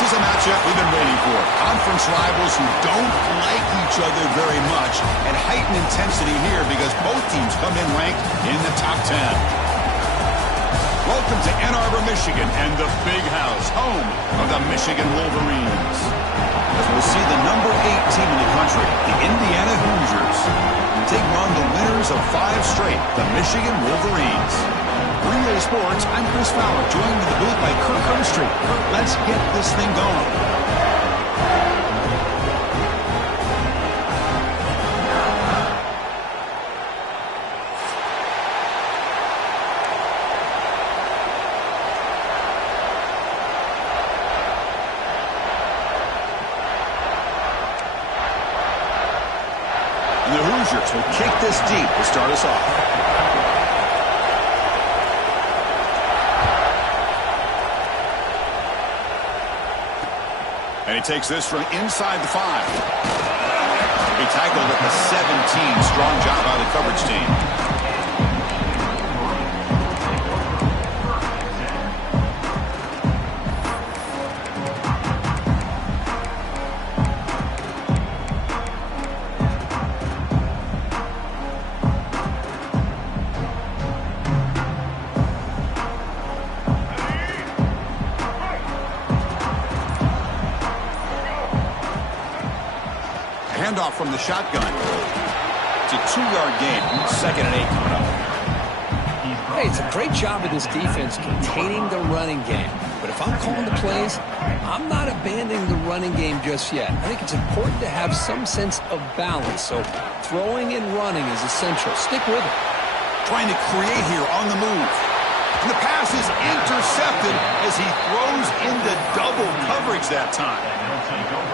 This is a matchup we've been waiting for. Conference rivals who don't like each other very much, and heightened intensity here because both teams come in ranked in the top 10. Welcome to Ann Arbor, Michigan, and the Big House, home of the Michigan Wolverines. As we'll see the number 8 team in the country, the Indiana Hoosiers, taking on the winners of 5 straight, the Michigan Wolverines. Relay Sports, I'm Chris Fowler, joined in the booth by Kirk Herbstreit. Kirk, let's get this thing going. And the Hoosiers will kick this deep to start us off. And he takes this from inside the 5. He tackled at the 17. Strong job by the coverage team. Handoff from the shotgun. It's a 2-yard gain. 2nd and 8 coming up. Hey, it's a great job of this defense containing the running game. But if I'm calling the plays, I'm not abandoning the running game just yet. I think it's important to have some sense of balance. So throwing and running is essential. Stick with it. Trying to create here on the move. And the pass is intercepted as he throws into double coverage that time.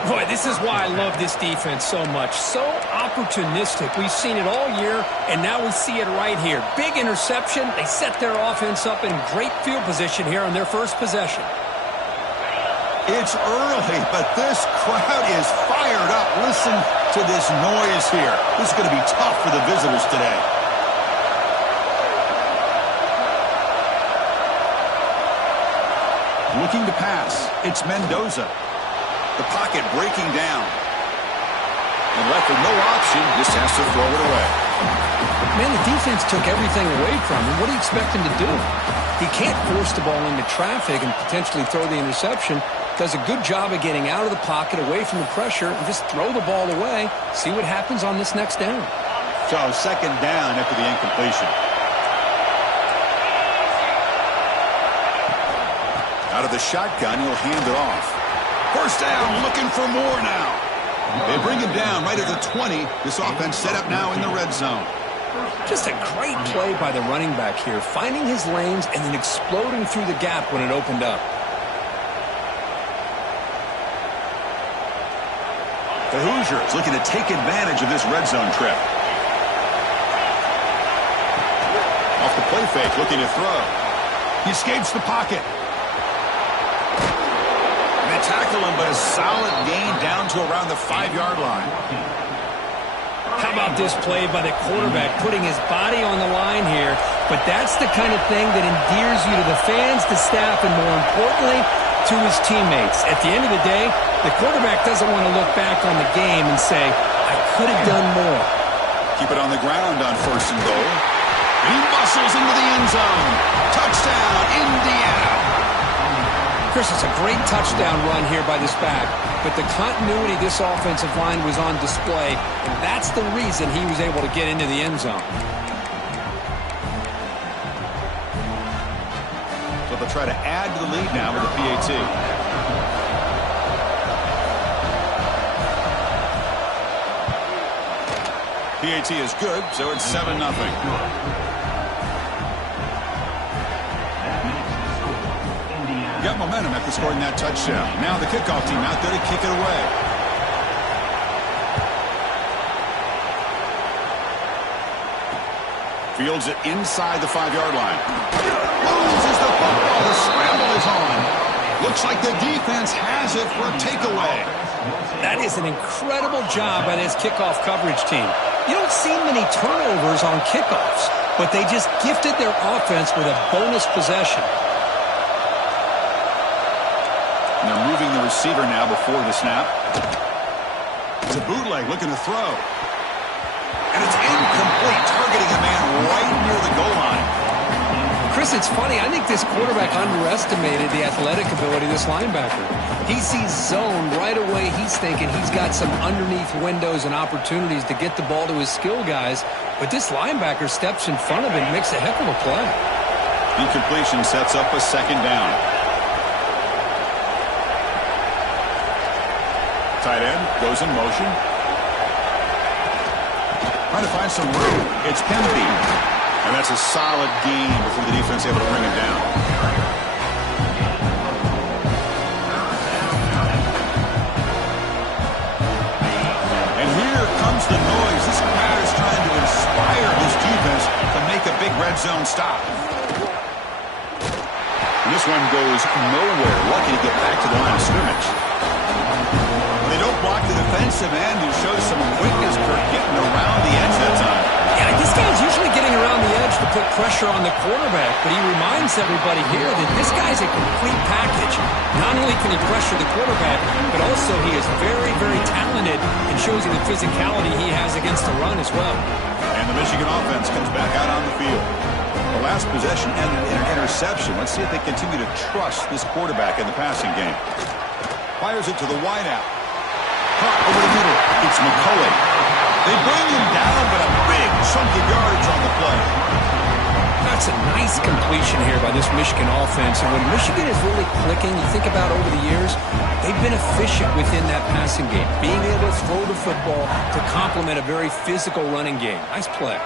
Boy, this is why I love this defense so much. So opportunistic. We've seen it all year, and now we see it right here. Big interception. They set their offense up in great field position here on their first possession. It's early, but this crowd is fired up. Listen to this noise here. This is going to be tough for the visitors today. Looking to pass. It's Mendoza. The pocket breaking down. And left with no option, just has to throw it away. Man, the defense took everything away from him. What do you expect him to do? He can't force the ball into traffic and potentially throw the interception. Does a good job of getting out of the pocket, away from the pressure, and just throw the ball away. See what happens on this next down. So 2nd down after the incompletion. Out of the shotgun, he'll hand it off. First down, looking for more now. They bring him down right at the 20. This offense set up now in the red zone. Just a great play by the running back here, finding his lanes and then exploding through the gap when it opened up. The Hoosiers looking to take advantage of this red zone trip. Off the play fake, looking to throw. He escapes the pocket. Tackle him, but a solid gain down to around the 5-yard line. How about this play by the quarterback, putting his body on the line here? But that's the kind of thing that endears you to the fans, the staff, and more importantly, to his teammates. At the end of the day, the quarterback doesn't want to look back on the game and say, I could have done more. Keep it on the ground on 1st and goal. And he muscles into the end zone. Touchdown, Indiana. Chris, it's a great touchdown run here by this back, but the continuity of this offensive line was on display, and that's the reason he was able to get into the end zone. So they'll try to add to the lead now with the PAT. PAT is good, so it's 7-0. Got momentum after scoring that touchdown. Now the kickoff team out there to kick it away. Fields it inside the 5-yard line. Loses the football. The scramble is on. Looks like the defense has it for a takeaway. That is an incredible job by this kickoff coverage team. You don't see many turnovers on kickoffs, but they just gifted their offense with a bonus possession. And they're moving the receiver now before the snap. It's a bootleg looking to throw. And it's incomplete, targeting a man right near the goal line. Chris, it's funny. I think this quarterback underestimated the athletic ability of this linebacker. He sees zone right away. He's thinking he's got some underneath windows and opportunities to get the ball to his skill guys. But this linebacker steps in front of him and makes a heck of a play. Incompletion sets up a second down. Tight end goes in motion. Trying to find some room. It's Kempe. And that's a solid gain before the defense able to bring him down. And here comes the noise. This crowd is trying to inspire this defense to make a big red zone stop. And this one goes nowhere. Lucky to get back to the line of scrimmage. They don't block the defensive end, who shows some quickness, Kirk, getting around the edge that time. Yeah, this guy's usually getting around the edge to put pressure on the quarterback, but he reminds everybody here that this guy's a complete package. Not only can he pressure the quarterback, but also he is very, very talented and shows you the physicality he has against the run as well. And the Michigan offense comes back out on the field. The last possession ended in an interception. Let's see if they continue to trust this quarterback in the passing game. Fires it to the wideout. Caught over the middle. It's McCulley. They bring him down, but a big chunk of yardage on the play. That's a nice completion here by this Michigan offense. And when Michigan is really clicking, you think about over the years, they've been efficient within that passing game, being able to throw the football to complement a very physical running game. Nice play.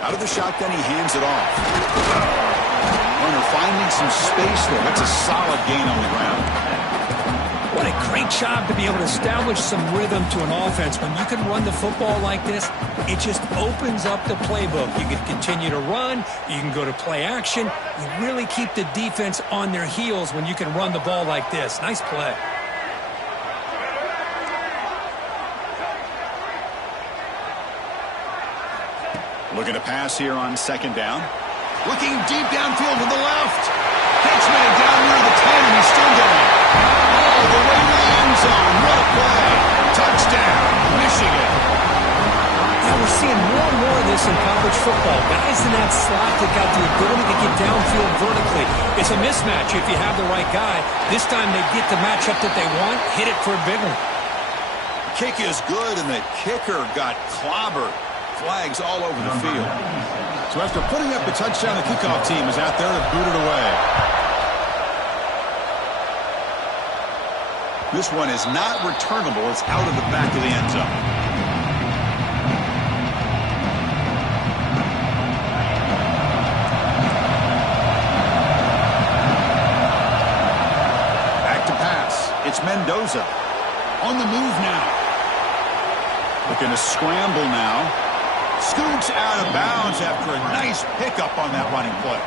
Out of the shotgun, he hands it off. Runner finding some space there. That's a solid gain on the ground. What a great job to be able to establish some rhythm to an offense. When you can run the football like this, it just opens up the playbook. You can continue to run. You can go to play action. You really keep the defense on their heels when you can run the ball like this. Nice play. Looking to pass here on second down. Looking deep downfield to the left. Pitch made down near the 10, and he's still going. All the way to the end zone. What a play. Touchdown, Michigan. Yeah, we're seeing more and more of this in college football. Guys in that slot that got the ability to get downfield vertically. It's a mismatch if you have the right guy. This time they get the matchup that they want, hit it for a big one. Kick is good, and the kicker got clobbered. Flags all over the field. So after putting up the touchdown, the kickoff team is out there to boot it away. This one is not returnable. It's out of the back of the end zone. Back to pass. It's Mendoza. On the move now. Looking to scramble now. Scoots out of bounds after a nice pickup on that running play.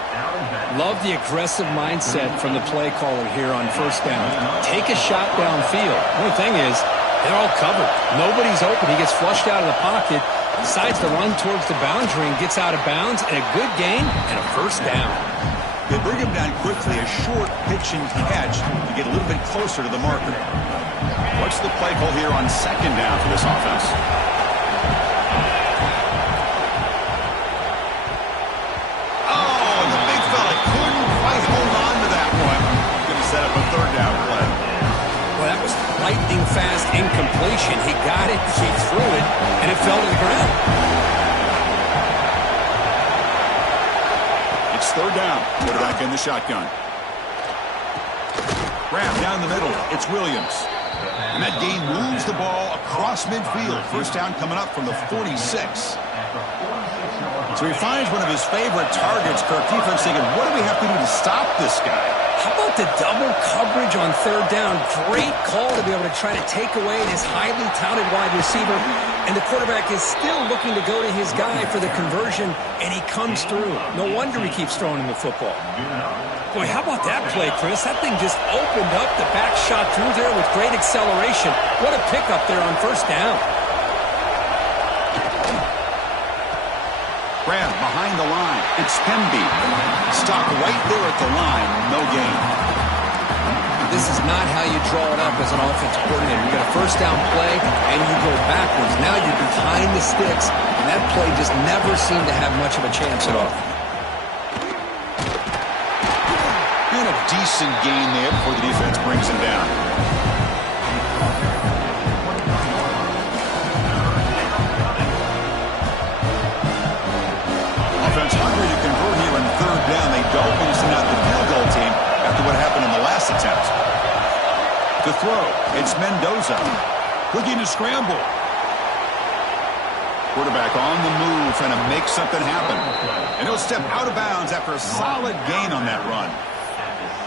Love the aggressive mindset from the play caller here on first down. Take a shot downfield. The only thing is, they're all covered. Nobody's open. He gets flushed out of the pocket, decides to run towards the boundary and gets out of bounds, and a good gain and a first down. They bring him down quickly, a short pitch and catch to get a little bit closer to the marker. What's the play call here on second down for this offense? Set up a third down play. Well, that was lightning fast incompletion. He got it, he threw it, and it fell to the ground. It's third down. Quarterback in the shotgun. Grab down the middle. It's Williams. And that gain moves the ball across midfield. First down coming up from the 46. So he finds one of his favorite targets. Kirk defense thinking, what do we have to do to stop this guy? How about the double coverage on third down? Great call to be able to try to take away this highly touted wide receiver. And the quarterback is still looking to go to his guy for the conversion, and he comes through. No wonder he keeps throwing him the football. Boy, how about that play, Chris? That thing just opened up. The back shot through there with great acceleration. What a pickup there on first down. Grab behind the line. It's Hemby. Stopped right there at the line. No gain. This is not how you draw it up as an offensive coordinator. You got a first down play, and you go backwards. Now you're behind the sticks, and that play just never seemed to have much of a chance at all. And a decent gain there before the defense brings him down. Offense hungry to convert here on third down. They don't want to send out the field goal team after what happened in the last attempt. To throw, it's Mendoza. Looking to scramble. Quarterback on the move, trying to make something happen. And he'll step out of bounds after a solid gain on that run.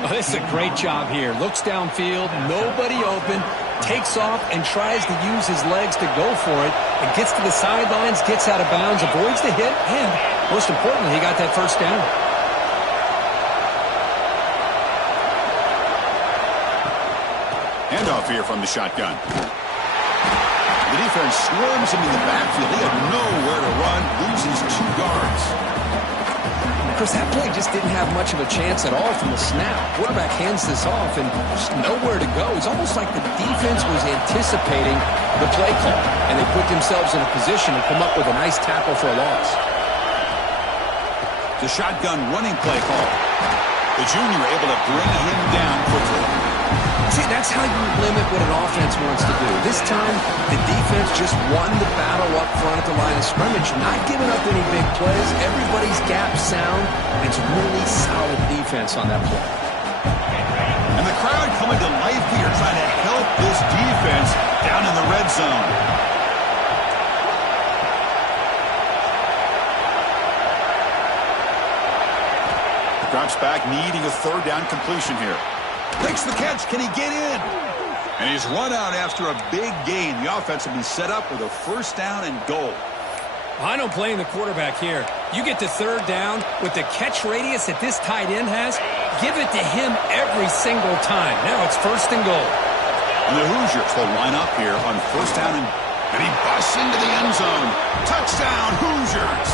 Oh, this is a great job here. Looks downfield, nobody open, takes off and tries to use his legs to go for it. And gets to the sidelines, gets out of bounds, avoids the hit, and most importantly, he got that first down. Handoff here from the shotgun. The defense swarms him in the backfield. He had nowhere to run, loses 2 yards. Chris, that play just didn't have much of a chance at all from the snap. Quarterback hands this off and just nowhere to go. It's almost like the defense was anticipating the play call, and they put themselves in a position to come up with a nice tackle for a loss. The shotgun running play call. The junior able to bring him down quickly. See, that's how you limit what an offense wants to do. This time, the defense just won the battle up front at the line of scrimmage, not giving up any big plays. Everybody's gap sound. It's really solid defense on that play. And the crowd coming to life here, trying to help this defense down in the red zone. Drops back, needing a third down completion here. Makes the catch. Can he get in? And he's run out after a big gain. The offense will be set up with a first down and goal. I don't blame the quarterback here. You get to third down with the catch radius that this tight end has, give it to him every single time. Now it's first and goal. And the Hoosiers will line up here on first down, and he busts into the end zone. Touchdown, Hoosiers!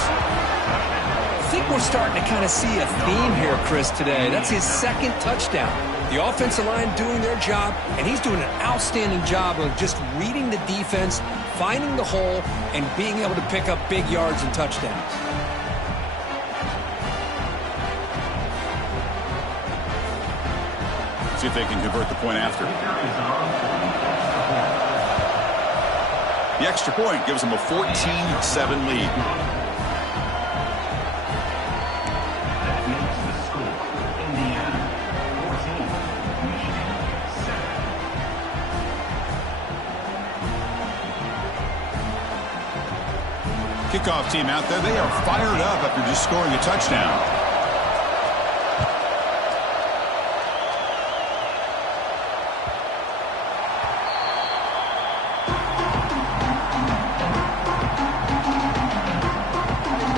I think we're starting to kind of see a theme here, Chris, today. That's his second touchdown. The offensive line doing their job, and he's doing an outstanding job of just reading the defense, finding the hole, and being able to pick up big yards and touchdowns. See if they can convert the point after. The extra point gives them a 14-7 lead. Kickoff team out there. They are fired up after just scoring a touchdown.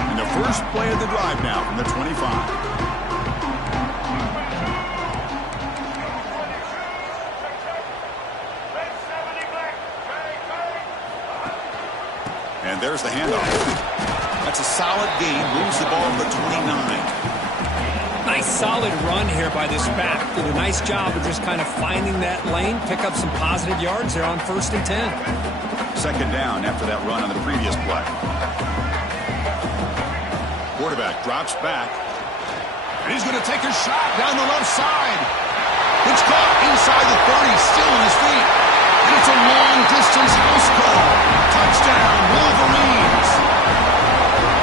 And the first play of the drive now from the 25. And there's the handoff. That's a solid gain. Moves the ball to the 29. Nice solid run here by this back. Did a nice job of just kind of finding that lane, pick up some positive yards there on 1st and 10. Second down after that run on the previous play. Quarterback drops back. And he's going to take a shot down the left side. It's caught inside the 30, still on his feet. And it's a long-distance house call. Touchdown, Wolverines.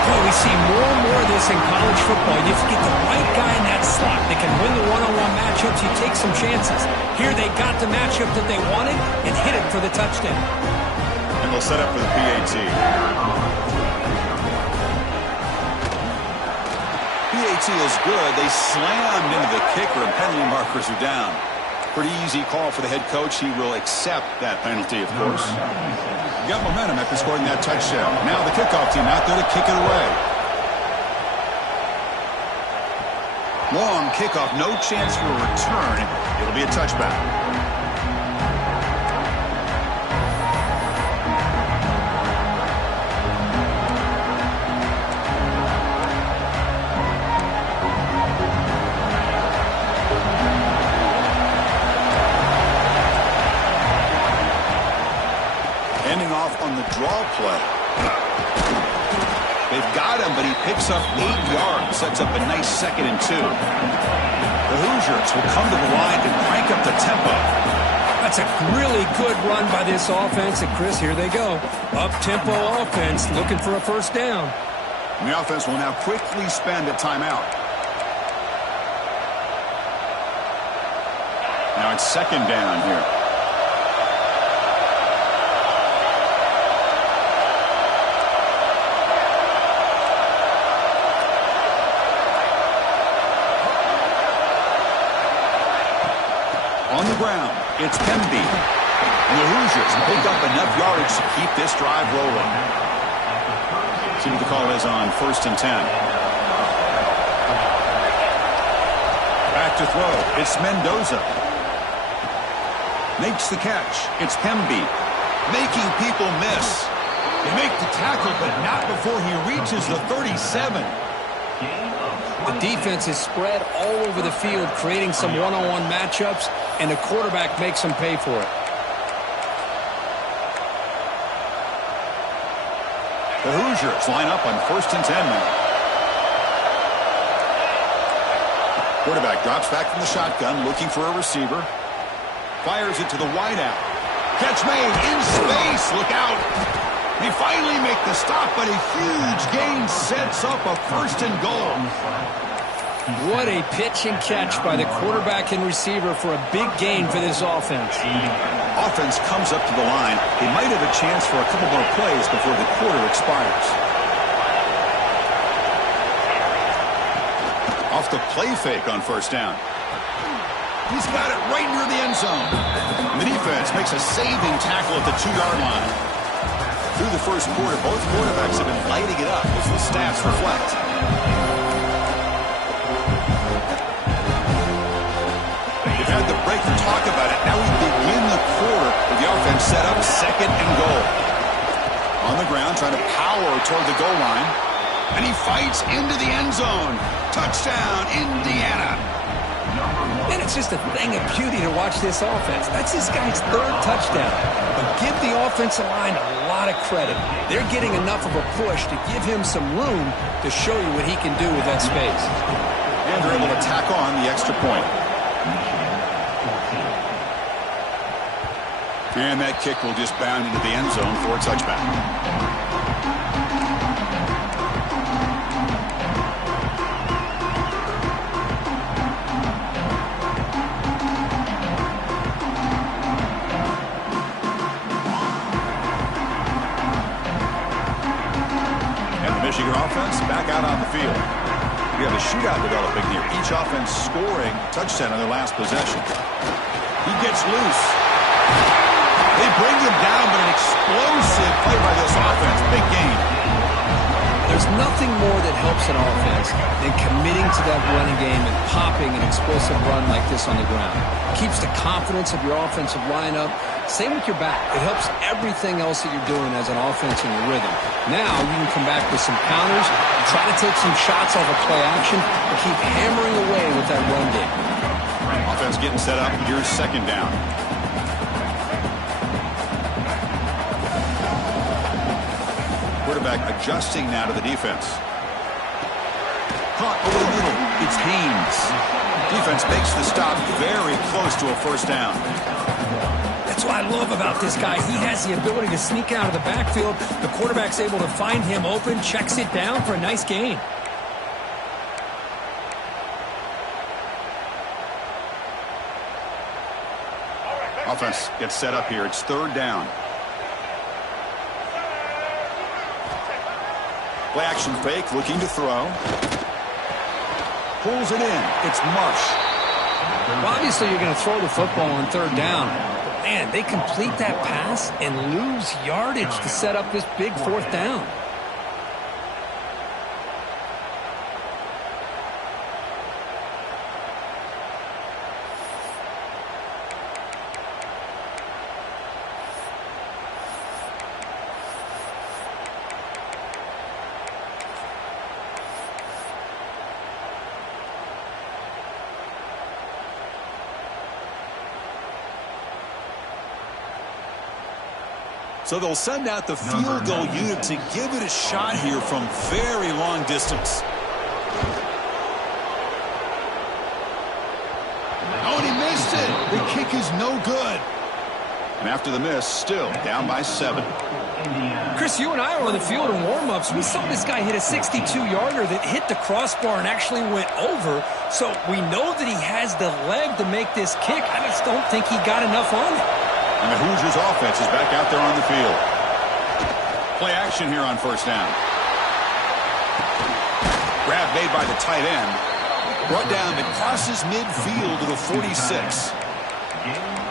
Boy, we see more and more of this in college football. You get the right guy in that slot that can win the one-on-one matchups. You take some chances. Here they got the matchup that they wanted and hit it for the touchdown. And they'll set up for the PAT. PAT is good. They slammed into the kicker, and penalty markers are down. Pretty easy call for the head coach. He will accept that penalty, of course. Got momentum after scoring that touchdown. Now the kickoff team out there to kick it away. Long kickoff, no chance for a return. It'll be a touchback. draw play. They've got him, but he picks up 8 yards. Sets up a nice 2nd and 2. The Hoosiers will come to the line and crank up the tempo. That's a really good run by this offense. And, Chris, here they go. Up-tempo offense looking for a first down. And the offense will now quickly spend a timeout. Now it's 2nd down here. On the ground, it's Pemby. And the Hoosiers pick up enough yardage to keep this drive rolling. See what the call is on 1st and 10. Back to throw. It's Mendoza. Makes the catch. It's Pemby. Making people miss. They make the tackle, but not before he reaches the 37. The defense is spread all over the field, creating some one-on-one matchups, and the quarterback makes them pay for it. The Hoosiers line up on 1st and 10 now. Quarterback drops back from the shotgun, looking for a receiver. Fires it to the wideout. Catch made in space. Look out. They finally make the stop, but a huge gain sets up a 1st and goal. What a pitch and catch by the quarterback and receiver for a big gain for this offense. Offense comes up to the line. They might have a chance for a couple more plays before the quarter expires. Off the play fake on 1st down. He's got it right near the end zone. The defense makes a saving tackle at the 2-yard line. Through the 1st quarter, both quarterbacks have been lighting it up, as the stats reflect. They've had the break to talk about it. Now we begin the quarter with the offense set up 2nd and goal. On the ground, trying to power toward the goal line. And he fights into the end zone. Touchdown, Indiana. And it's just a thing of beauty to watch this offense. That's this guy's 3rd touchdown. But give the offensive line a lot of credit. They're getting enough of a push to give him some room to show you what he can do with that space. And they're able to tack on the extra point. And that kick will just bound into the end zone for a touchback. Michigan offense back out on the field. We have a shootout developing here. Each offense scoring touchdown on their last possession. He gets loose. They bring him down, but an explosive play by this offense. Big game. There's nothing more that helps an offense than committing to that running game and popping an explosive run like this on the ground. Keeps the confidence of your offensive lineup. Same with your back. It helps everything else that you're doing as an offense in your rhythm. Now you can come back with some counters, try to take some shots off of play action, and keep hammering away with that run game. Offense getting set up. Here's 2nd down. Quarterback adjusting now to the defense. Caught over the middle. It's Haynes. Defense makes the stop very close to a 1st down. That's what I love about this guy. He has the ability to sneak out of the backfield. The quarterback's able to find him open, checks it down for a nice gain. Offense gets set up here. It's 3rd down. Play action fake, looking to throw. Pulls it in. It's Marsh. Well, obviously, you're going to throw the football on 3rd down. But, man, they complete that pass and lose yardage to set up this big 4th down. So they'll send out the field goal unit to give it a shot here from very long distance. Oh, and he missed it. The kick is no good. And after the miss, still down by 7. Chris, you and I were on the field in warm-ups. We saw this guy hit a 62-yarder that hit the crossbar and actually went over. So we know that he has the leg to make this kick. I just don't think he got enough on it. And the Hoosiers offense is back out there on the field. Play action here on first down. Grab made by the tight end. Brought down and crosses midfield to the 46.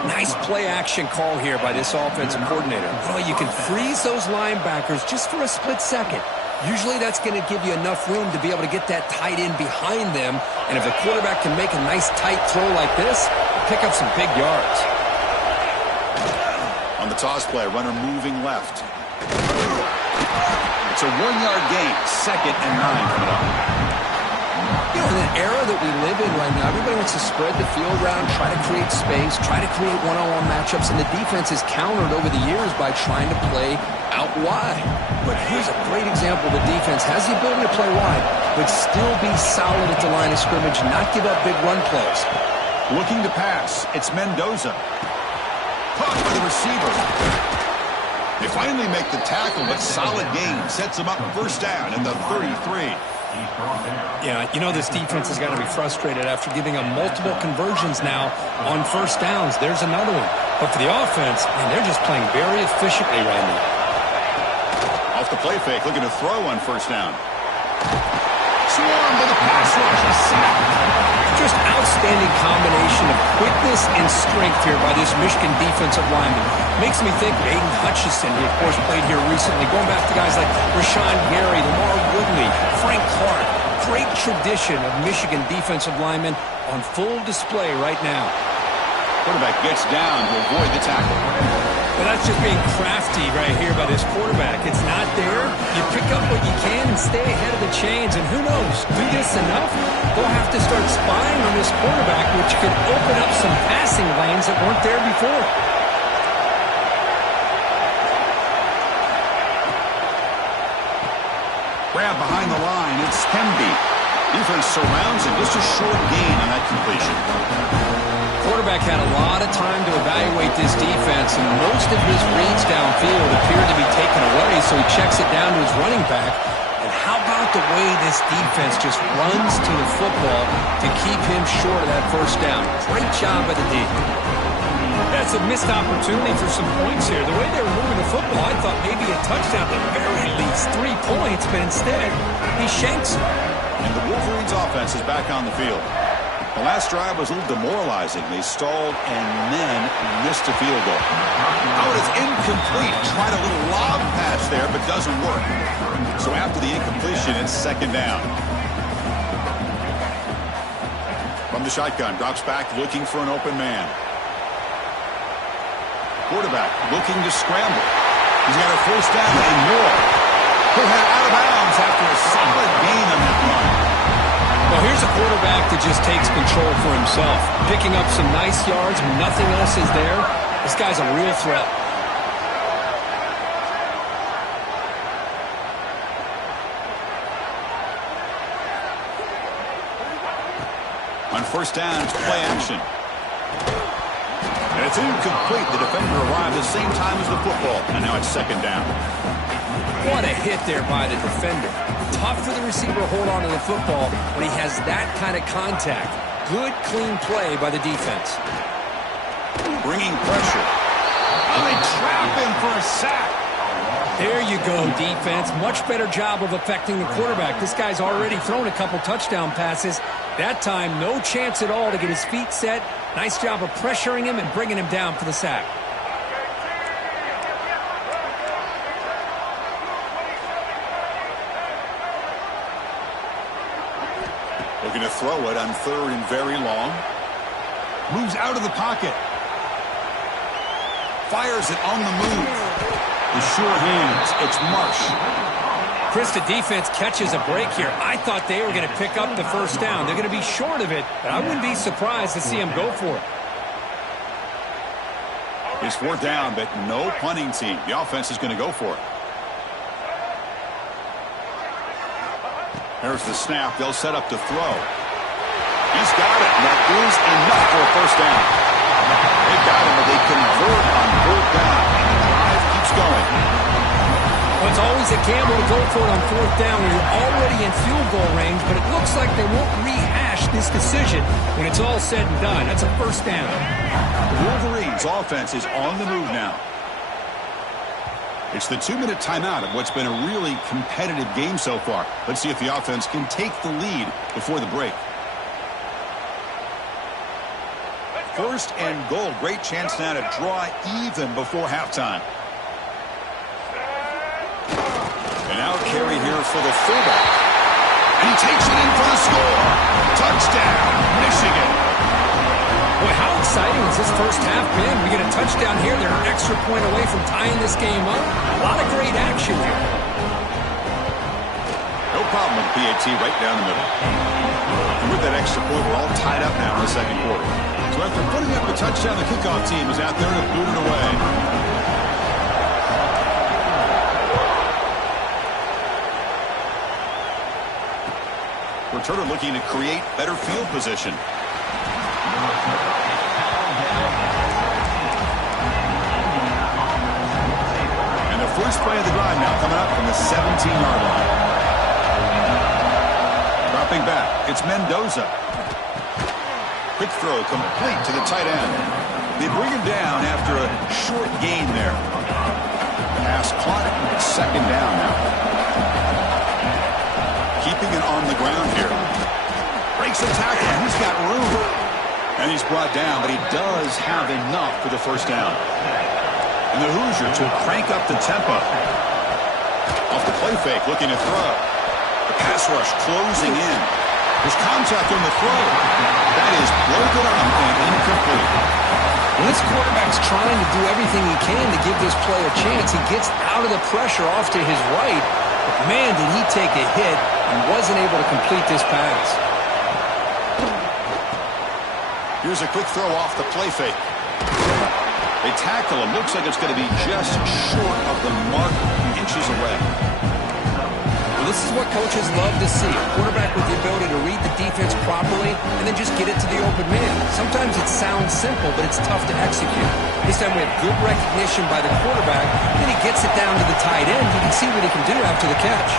Nice play action call here by this offensive coordinator. Well, you can freeze those linebackers just for a split second. Usually that's going to give you enough room to be able to get that tight end behind them. And if the quarterback can make a nice tight throw like this, pick up some big yards. On the toss play, runner moving left. It's a 1-yard gain. 2nd and 9 coming up. You know, in an era that we live in right now, everybody wants to spread the field around, try to create space, try to create one-on-one matchups, and the defense is countered over the years by trying to play out wide. But here's a great example. The defense has the ability to play wide, but still be solid at the line of scrimmage, not give up big run plays. Looking to pass. It's Mendoza. Caught by the receiver. They finally make the tackle, but solid gain sets them up first down at the 33. Yeah, you know this defense has got to be frustrated after giving up multiple conversions now on first downs. There's another one. But for the offense, man, they're just playing very efficiently right now. Off the play fake, looking to throw on first down. Swarmed by the pass rush, a sack. Just outstanding combination of quickness and strength here by this Michigan defensive lineman. Makes me think of Aiden Hutchinson, who of course played here recently. Going back to guys like Rashawn Gary, Lamar Woodley, Frank Clark. Great tradition of Michigan defensive linemen on full display right now. Quarterback gets down to avoid the tackle. Well, that's just being crafty right here by this quarterback. It's not there. You pick up what you can and stay ahead of the chains. And who knows, do this enough, they'll have to start spying on this quarterback, which could open up some passing lanes that weren't there before. Grab behind the line, it's Hemby. Defense surrounds him, just a short gain on that completion. Quarterback had a lot of time to evaluate this defense, and most of his reads downfield appeared to be taken away, so he checks it down to his running back. And how about the way this defense just runs to the football to keep him short of that first down? Great job by the D. That's a missed opportunity for some points here. The way they were moving the football, I thought maybe a touchdown, at the very least 3 points, but instead, he shanks it. And the Wolverines offense is back on the field. The last drive was a little demoralizing. They stalled and then missed a field goal. Oh, it's incomplete. Tried a little lob pass there, but doesn't work. So after the incompletion, it's 2nd down. From the shotgun, drops back looking for an open man. Quarterback looking to scramble. He's got a first down and more. He'll head out of bounds after a solid gain on that run. Well, here's a quarterback that just takes control for himself. Picking up some nice yards when nothing else is there. This guy's a real threat. On first down, it's play action. And it's incomplete. The defender arrived at the same time as the football. And now it's 2nd down. What a hit there by the defender. Tough for the receiver to hold on to the football when he has that kind of contact. Good, clean play by the defense. Bringing pressure. Oh, they trap him for a sack. There you go, defense. Much better job of affecting the quarterback. This guy's already thrown a couple touchdown passes. That time, no chance at all to get his feet set. Nice job of pressuring him and bringing him down for the sack. Looking to throw it on 3rd and very long. Moves out of the pocket. Fires it on the move. With sure hands, it's Marsh. Chris, the defense catches a break here. I thought they were going to pick up the first down. They're going to be short of it, but I wouldn't be surprised to see him go for it. It's fourth down, but no punting team. The offense is going to go for it. There's the snap. They'll set up to throw. He's got it. And that is enough for a first down. They got him, but they convert on fourth down. And the drive keeps going. Well, it's always a gamble to go for it on fourth down when you're already in field goal range, but it looks like they won't rehash this decision when it's all said and done. That's a first down. The Wolverines' offense is on the move now. It's the 2-minute timeout of what's been a really competitive game so far. Let's see if the offense can take the lead before the break. First and goal. Great chance now to draw even before halftime. And now carry here for the fullback. And he takes it in for the score. Touchdown, Michigan. Boy, how exciting has this first half been? We get a touchdown here. They're an extra point away from tying this game up. A lot of great action here. No problem with PAT right down the middle. And with that extra point, we're all tied up now in the second quarter. So after putting up a touchdown, the kickoff team is out there to boot it away. Returner looking to create better field position. And the first play of the drive now coming up from the 17-yard line. Dropping back, it's Mendoza. Quick throw complete to the tight end. They bring him down after a short gain there. Pass caught, second down now. Keeping it on the ground here. Breaks the tackle. He's got room. And he's brought down, but he does have enough for the first down. And the Hoosiers will crank up the tempo. Off the play fake, looking to throw. The pass rush closing in. There's contact on the throw. That is broken up and incomplete. Well, this quarterback's trying to do everything he can to give this play a chance. He gets out of the pressure off to his right. But man, did he take a hit and wasn't able to complete this pass. Here's a quick throw off the play fake. They tackle him. Looks like it's going to be just short of the mark, inches away. Well, this is what coaches love to see. A quarterback with the ability to read the defense properly and then just get it to the open man. Sometimes it sounds simple, but it's tough to execute. This time we have good recognition by the quarterback. Then he gets it down to the tight end. You can see what he can do after the catch.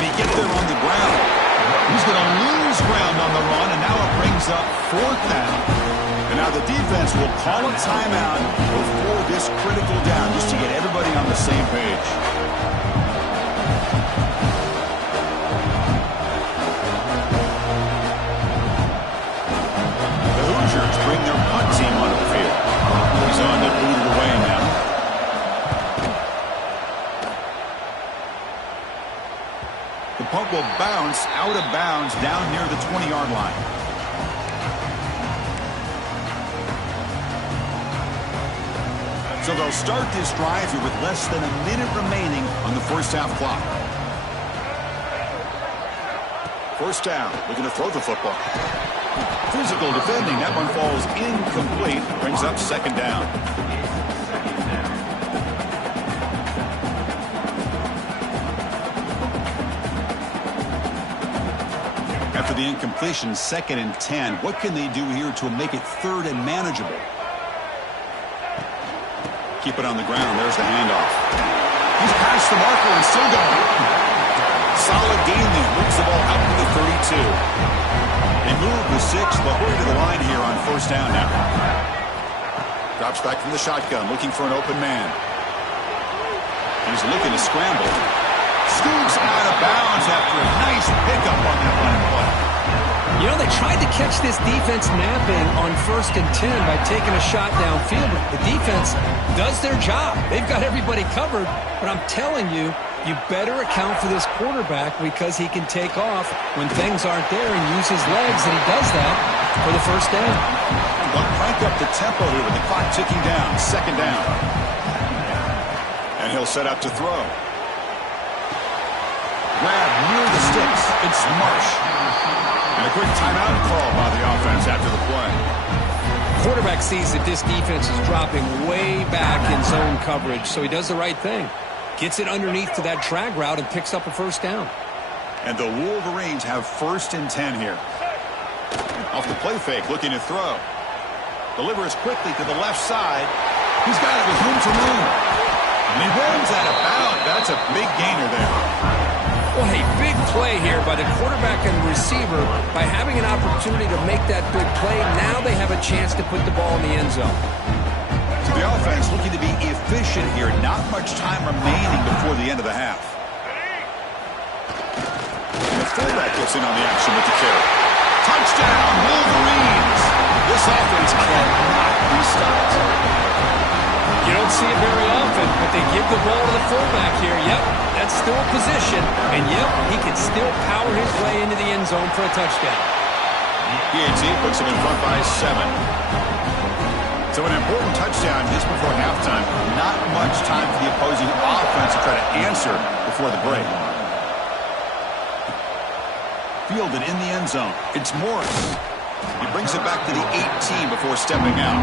Can he get there on the ground? He's going to lose ground on the run, and now it brings up fourth down. And now the defense will call a timeout before this critical down, just to get everybody on the same page. The Hoosiers bring their punt team onto the field. He's on to boot it away now. The punt will bounce out of bounds down near the 20-yard line. So they'll start this drive here with less than a minute remaining on the first half clock. First down, looking to throw the football. Physical defending, that one falls incomplete, brings up second down. After the incompletion, 2nd and 10. What can they do here to make it third and manageable? Keep it on the ground. There's the handoff. He's past the marker and still going. Solid gain there. Moves the ball out to the 32. They move the 6, but hurry to the line here on first down now. Drops back from the shotgun, looking for an open man. He's looking to scramble. Scoots out of bounds after a nice pickup on that running play. You know, they tried to catch this defense napping on 1st and 10 by taking a shot downfield. But the defense does their job. They've got everybody covered. But I'm telling you, you better account for this quarterback because he can take off when things aren't there and use his legs, and he does that for the first down. They'll crank up the tempo here with the clock ticking down. Second down. And he'll set up to throw. grab near the sticks. It's Marsh. And a quick timeout call by the offense after the play. Quarterback sees that this defense is dropping way back in zone coverage, so he does the right thing. Gets it underneath to that drag route and picks up a first down. And the Wolverines have 1st and 10 here. Off the play fake, looking to throw. Delivers quickly to the left side. He's got it with room for room. And he runs out of bounds. That's a big gainer there. Well, hey, big play here by the quarterback and receiver. By having an opportunity to make that big play, now they have a chance to put the ball in the end zone. So the offense looking to be efficient here. Not much time remaining before the end of the half. And the fullback gets in on the action with the carry. Touchdown, Wolverines! This offense cannot be stopped. You don't see it very often, but they give the ball to the fullback here. Yep, that's still a position. And yep, he can still power his way into the end zone for a touchdown. PAT puts him in front by 7. So an important touchdown just before halftime. Not much time for the opposing offense to try to answer before the break. Fielded in the end zone. It's Morris. He brings it back to the 18 before stepping out.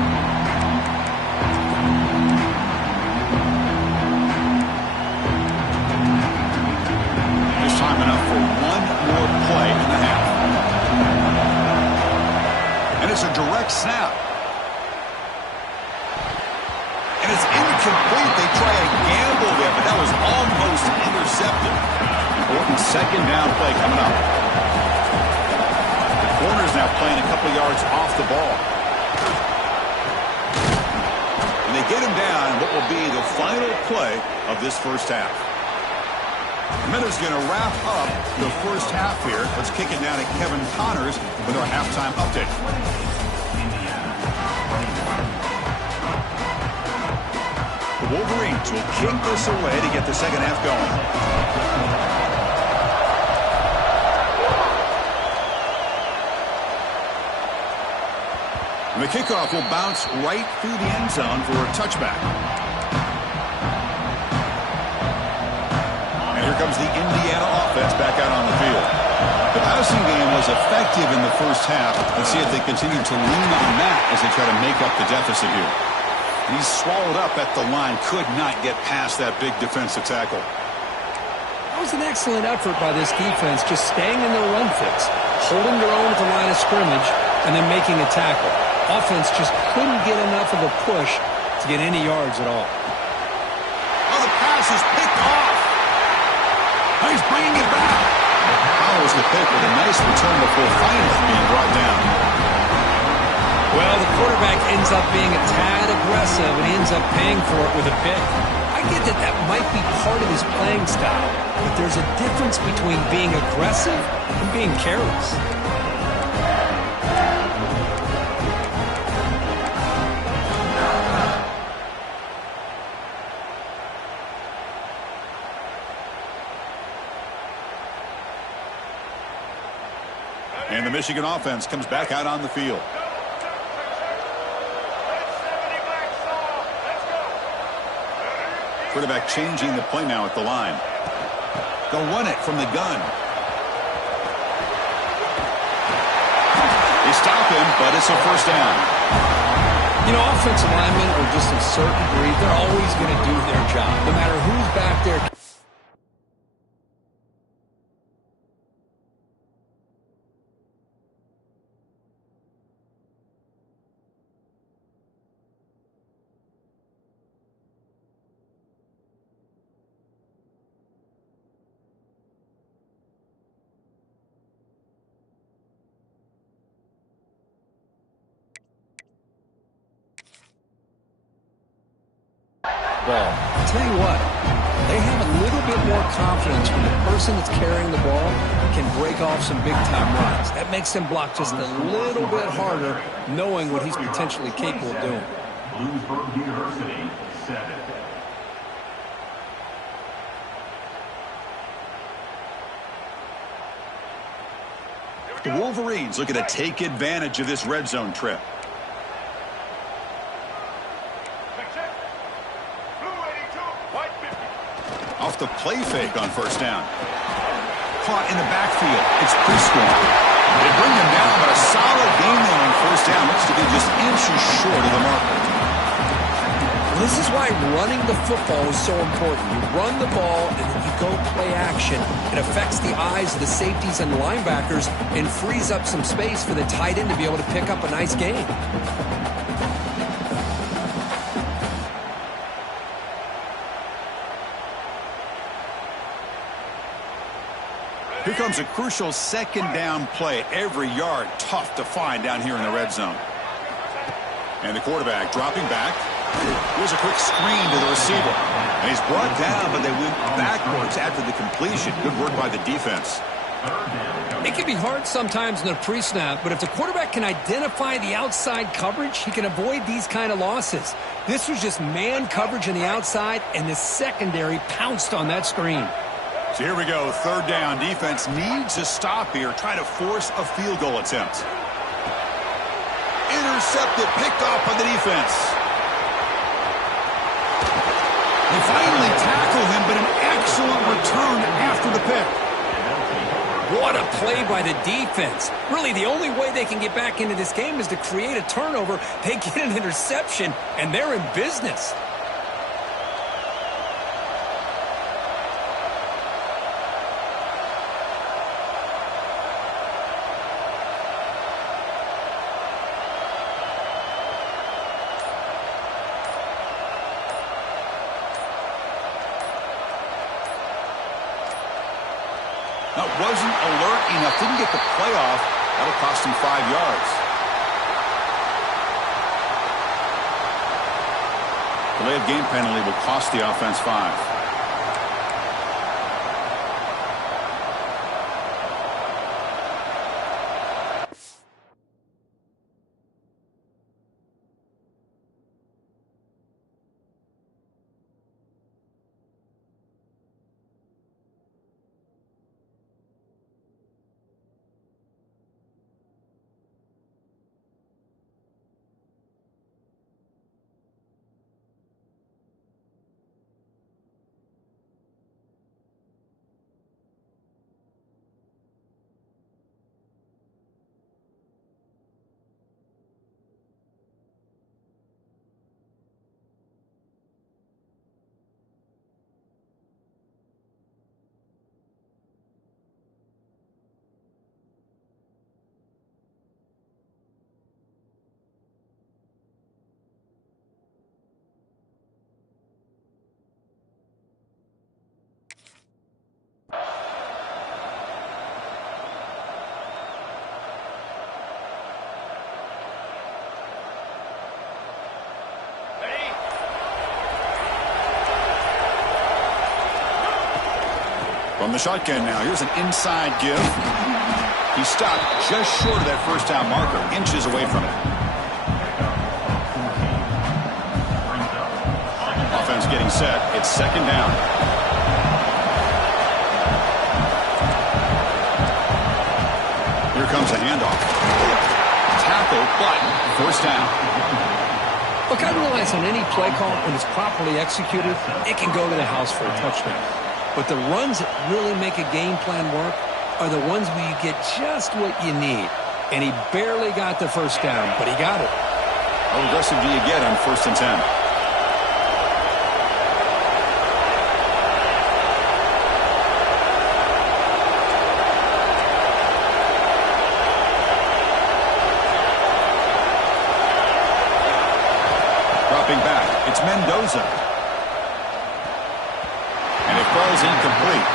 Just time enough for one more play in the half. And it's a direct snap. And it's incomplete. They try a gamble there, but that was almost intercepted. Important 2nd down play coming up. The corner's now playing a couple yards off the ball. And they get him down what will be the final play of this first half. Miller's going to wrap up the first half here. Let's kick it down to Kevin Connors with our halftime update. The Wolverines will kick this away to get the second half going. And the kickoff will bounce right through the end zone for a touchback. And here comes the Indiana offense back out on the field. The passing game was effective in the first half. Let's see if they continue to lean on that as they try to make up the deficit here. And he's swallowed up at the line. Could not get past that big defensive tackle. That was an excellent effort by this defense, just staying in their run fix, holding their own at the line of scrimmage, and then making a tackle. Offense just couldn't get enough of a push to get any yards at all. Oh, the pass is picked off. He's bringing it back. Follows the pick with a nice return before finally being brought down. Well, the quarterback ends up being a tad aggressive, and he ends up paying for it with a pick. I get that that might be part of his playing style, but there's a difference between being aggressive and being careless. And the Michigan offense comes back out on the field. Quarterback changing the play now at the line. They'll run it from the gun. They stop him, but it's a first down. You know, offensive linemen are just a certain breed. They're always going to do their job, no matter who's back there. Ball. I'll tell you what, they have a little bit more confidence when the person that's carrying the ball can break off some big-time runs. That makes them block just a little bit harder, knowing what he's potentially capable of doing. Bloomsburg University, 7. The Wolverines looking to take advantage of this red zone trip. Off the play fake on first down. caught in the backfield. It's Prescorn. They bring him down, but a solid game there on first down. Looks to be just inches short of the marker. This is why running the football is so important. You run the ball, and then you go play action. It affects the eyes of the safeties and the linebackers and frees up some space for the tight end to be able to pick up a nice gain. Here comes a crucial second down play. Every yard tough to find down here in the red zone. And the quarterback dropping back. Here's a quick screen to the receiver. And he's brought down, but they went backwards after the completion. Good work by the defense. It can be hard sometimes in a pre-snap, but if the quarterback can identify the outside coverage, he can avoid these kind of losses. This was just man coverage on the outside, and the secondary pounced on that screen. So here we go, third down. Defense needs a stop here, try to force a field goal attempt. Intercepted, picked off by the defense. They finally tackle him, but an excellent return after the pick. What a play by the defense. Really, the only way they can get back into this game is to create a turnover. They get an interception, and they're in business. That wasn't alert enough. Didn't get the play off. That'll cost him 5 yards. Delay of game penalty will cost the offense 5. From the shotgun now, here's an inside give. He stopped just short of that first down marker, inches away from it. Offense getting set. It's second down. Here comes a handoff. Tackle, but first down. Look, I realize on any play call, when it's properly executed, it can go to the house for a touchdown. But the runs that really make a game plan work are the ones where you get just what you need. And he barely got the first down, but he got it. How aggressive do you get on 1st and 10? Dropping back, it's Mendoza. And it falls incomplete.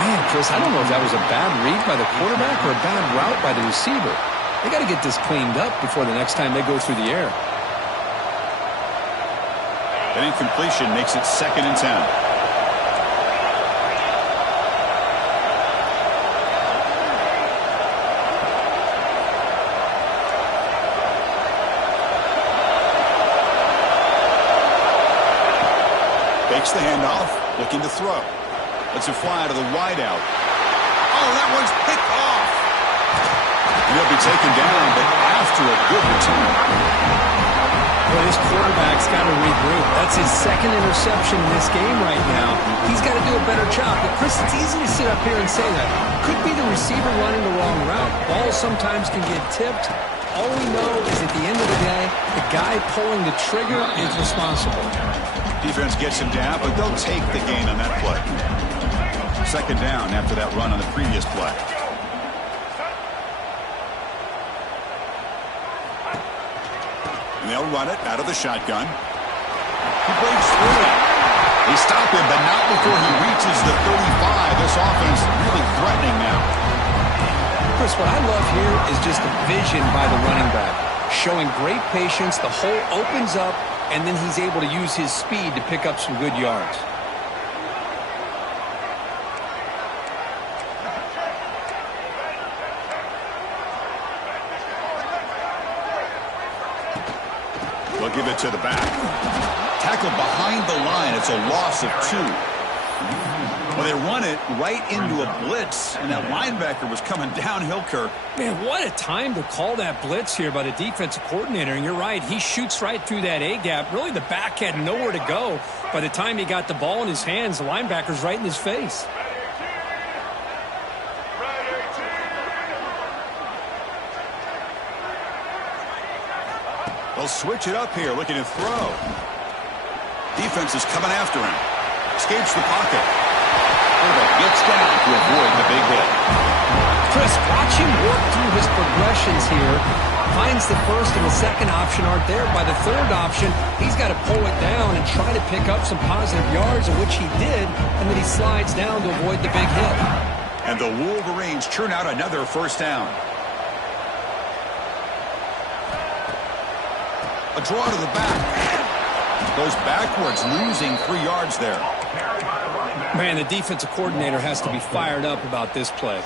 Man, Chris, I don't know if that was a bad read by the quarterback or a bad route by the receiver. They got to get this cleaned up before the next time they go through the air. That incompletion makes it 2nd and 10. Takes the handoff, looking to throw. Lets it fly to the wideout. Oh, that one's picked off. And he'll be taken down, but after a good return. Well, this quarterback's got to regroup. That's his second interception in this game right now. He's got to do a better job. But, Chris, it's easy to sit up here and say that. Could be the receiver running the wrong route. Balls sometimes can get tipped. All we know is at the end of the day, the guy pulling the trigger is responsible. Defense gets him down, but they'll take the gain on that play. Second down after that run on the previous play. And they'll run it out of the shotgun. He breaks through. They stop him, but not before he reaches the 35. This offense really threatening now. Chris, what I love here is just the vision by the running back. Showing great patience, the hole opens up, and then he's able to use his speed to pick up some good yards. They'll give it to the back. Tackled behind the line. It's a loss of 2. Well, they run it right into a blitz, and that linebacker was coming downhill, Kirk. Man, what a time to call that blitz here by the defensive coordinator. And you're right, he shoots right through that A-gap. Really, the back had nowhere to go. By the time he got the ball in his hands, the linebacker's right in his face. They'll switch it up here, looking to throw. Defense is coming after him. Escapes the pocket. Quarterback gets down to avoid the big hit. Chris, watch him work through his progressions here. Finds the first and the second option aren't there. By the third option, he's got to pull it down and try to pick up some positive yards, of which he did, and then he slides down to avoid the big hit. And the Wolverines churn out another first down. A draw to the back. Goes backwards, losing 3 yards there. Man, the defensive coordinator has to be fired up about this play.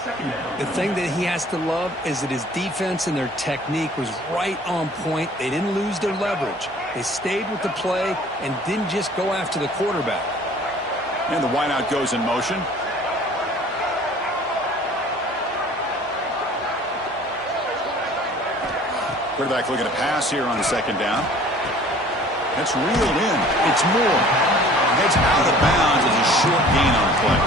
The thing that he has to love is that his defense and their technique was right on point. They didn't lose their leverage. They stayed with the play and didn't just go after the quarterback. And the wideout goes in motion. Quarterback looking to pass here on the second down. That's reeled in. It's Moore. Heads out of bounds as a short gain on the play.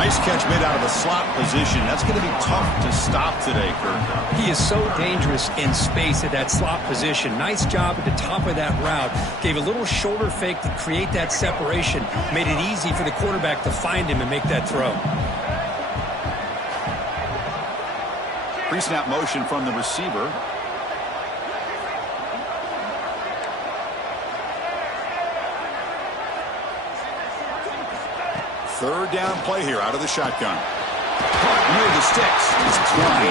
Nice catch made out of the slot position. That's going to be tough to stop today, Kirk. He is so dangerous in space at that slot position. Nice job at the top of that route. Gave a little shoulder fake to create that separation. Made it easy for the quarterback to find him and make that throw. Pre-snap motion from the receiver. Third down play here out of the shotgun. Near the sticks. It's Klein.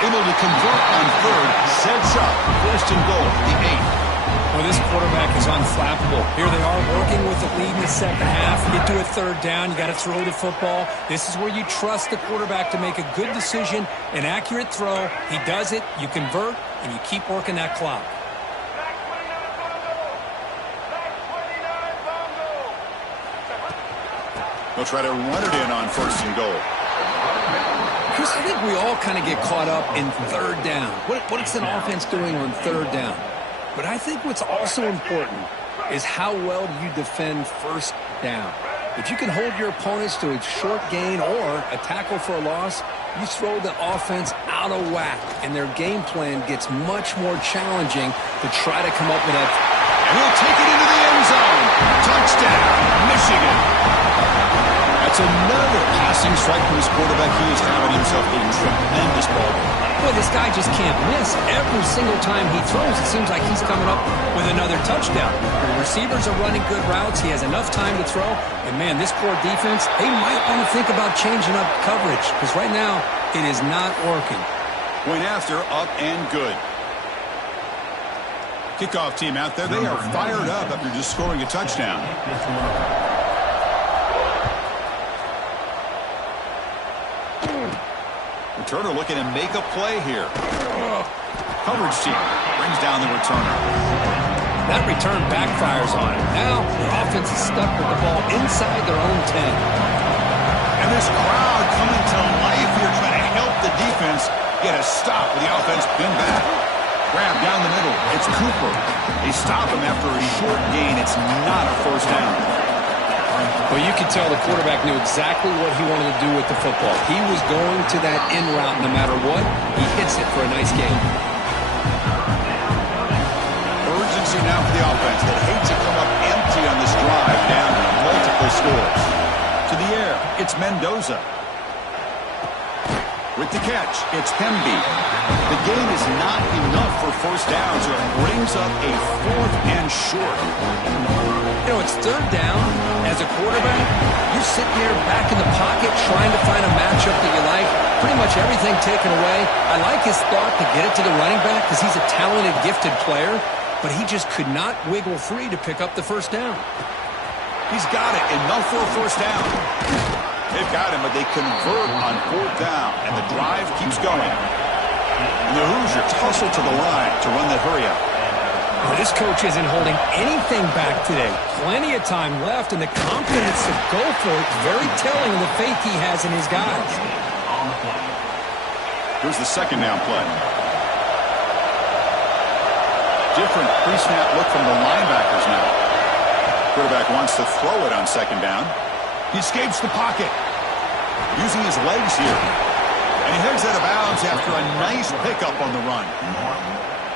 Able to convert on third. Sets up. First and goal. The 8. Well, this quarterback is unflappable. Here they are working with the lead in the second half. Get to a third down. You got to throw the football. This is where you trust the quarterback to make a good decision, an accurate throw. He does it. You convert, and you keep working that clock. They'll try to run it in on first and goal. Chris, I think we all kind of get caught up in third down. What's an offense doing on third down? But I think what's also important is how well do you defend first down. If you can hold your opponents to a short gain or a tackle for a loss, you throw the offense out of whack, and their game plan gets much more challenging to try to come up with that. And he'll take it into the end zone. Touchdown, Michigan. That's another passing strike for his quarterback. He is having himself a tremendous ball game. Boy, this guy just can't miss. Every single time he throws, it seems like he's coming up with another touchdown. The receivers are running good routes. He has enough time to throw. And, man, this poor defense, they might want to think about changing up coverage because right now it is not working. Point after, up and good. Kickoff team out there. They are fired up after just scoring a touchdown. Returner looking to make a play here. Coverage team brings down the returner. That return backfires on him. Now the offense is stuck with the ball inside their own 10. And this crowd coming to life here trying to help the defense get a stop with the offense pinned back. Grab down the middle. It's Cooper. They stop him after a short gain. It's not a first down. Well, you could tell the quarterback knew exactly what he wanted to do with the football. He was going to that in route no matter what. He hits it for a nice gain. Urgency now for the offense. They hate to come up empty on this drive, down multiple scores. To the air, it's Mendoza. With the catch, it's Pemby. The gain is not enough for first down, so it brings up a 4th and short. You know, it's third down. As a quarterback, you're sitting there back in the pocket trying to find a matchup that you like. Pretty much everything taken away. I like his thought to get it to the running back because he's a talented, gifted player, but he just could not wiggle free to pick up the first down. He's got it. Enough for a first down. They've got him, but they convert on 4th down, and the drive keeps going. And the Hoosiers hustle to the line to run that hurry-up. Well, this coach isn't holding anything back today. Plenty of time left, and the confidence to go for it is very telling of the faith he has in his guys. Here's the second down play. Different pre-snap look from the linebackers now. Quarterback wants to throw it on second down. He escapes the pocket, using his legs here. And he heads out of bounds after a nice pickup on the run.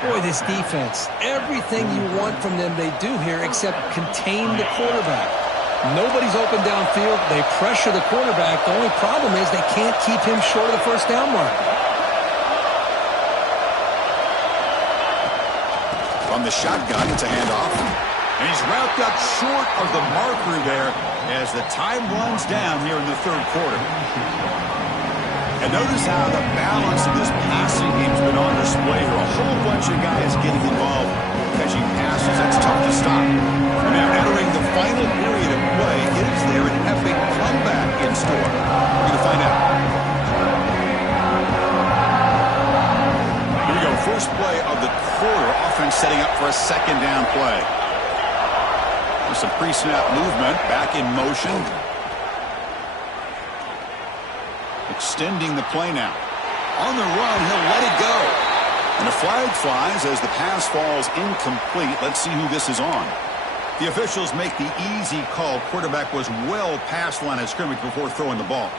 Boy, this defense, everything you want from them they do here except contain the quarterback. Nobody's open downfield. They pressure the quarterback. The only problem is they can't keep him short of the first down mark. From the shotgun, it's a handoff. And he's wrapped up short of the marker there as the time runs down here in the third quarter. And notice how the balance of this passing game's been on display here. A whole bunch of guys getting involved catching passes. That's tough to stop. And now entering the final period of play, is there an epic comeback in store? We're going to find out. Here we go. First play of the quarter. Offense setting up for a second down play. There's some pre-snap movement. Back in motion. Extending the play now. On the run, he'll let it go. And a flag flies as the pass falls incomplete. Let's see who this is on. The officials make the easy call. Quarterback was well past the line of scrimmage before throwing the ball.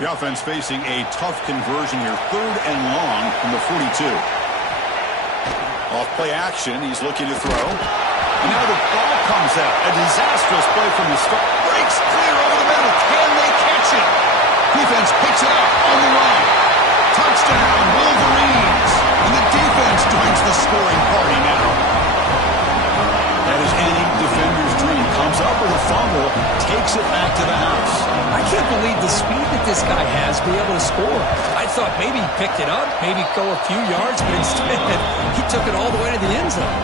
The offense facing a tough conversion here. 3rd and long from the 42. Off play action. He's looking to throw. And now the ball comes out. A disastrous play from the start. Breaks clear over the middle. Can they catch it? Defense picks it up on the run. Touchdown, Wolverines. And the defense joins the scoring party now. That is any defender's dream. Comes up with a fumble. Takes it back to the house. I can't believe the speed that this guy has to be able to score. I thought maybe he picked it up, maybe go a few yards, but instead he took it all the way to the end zone.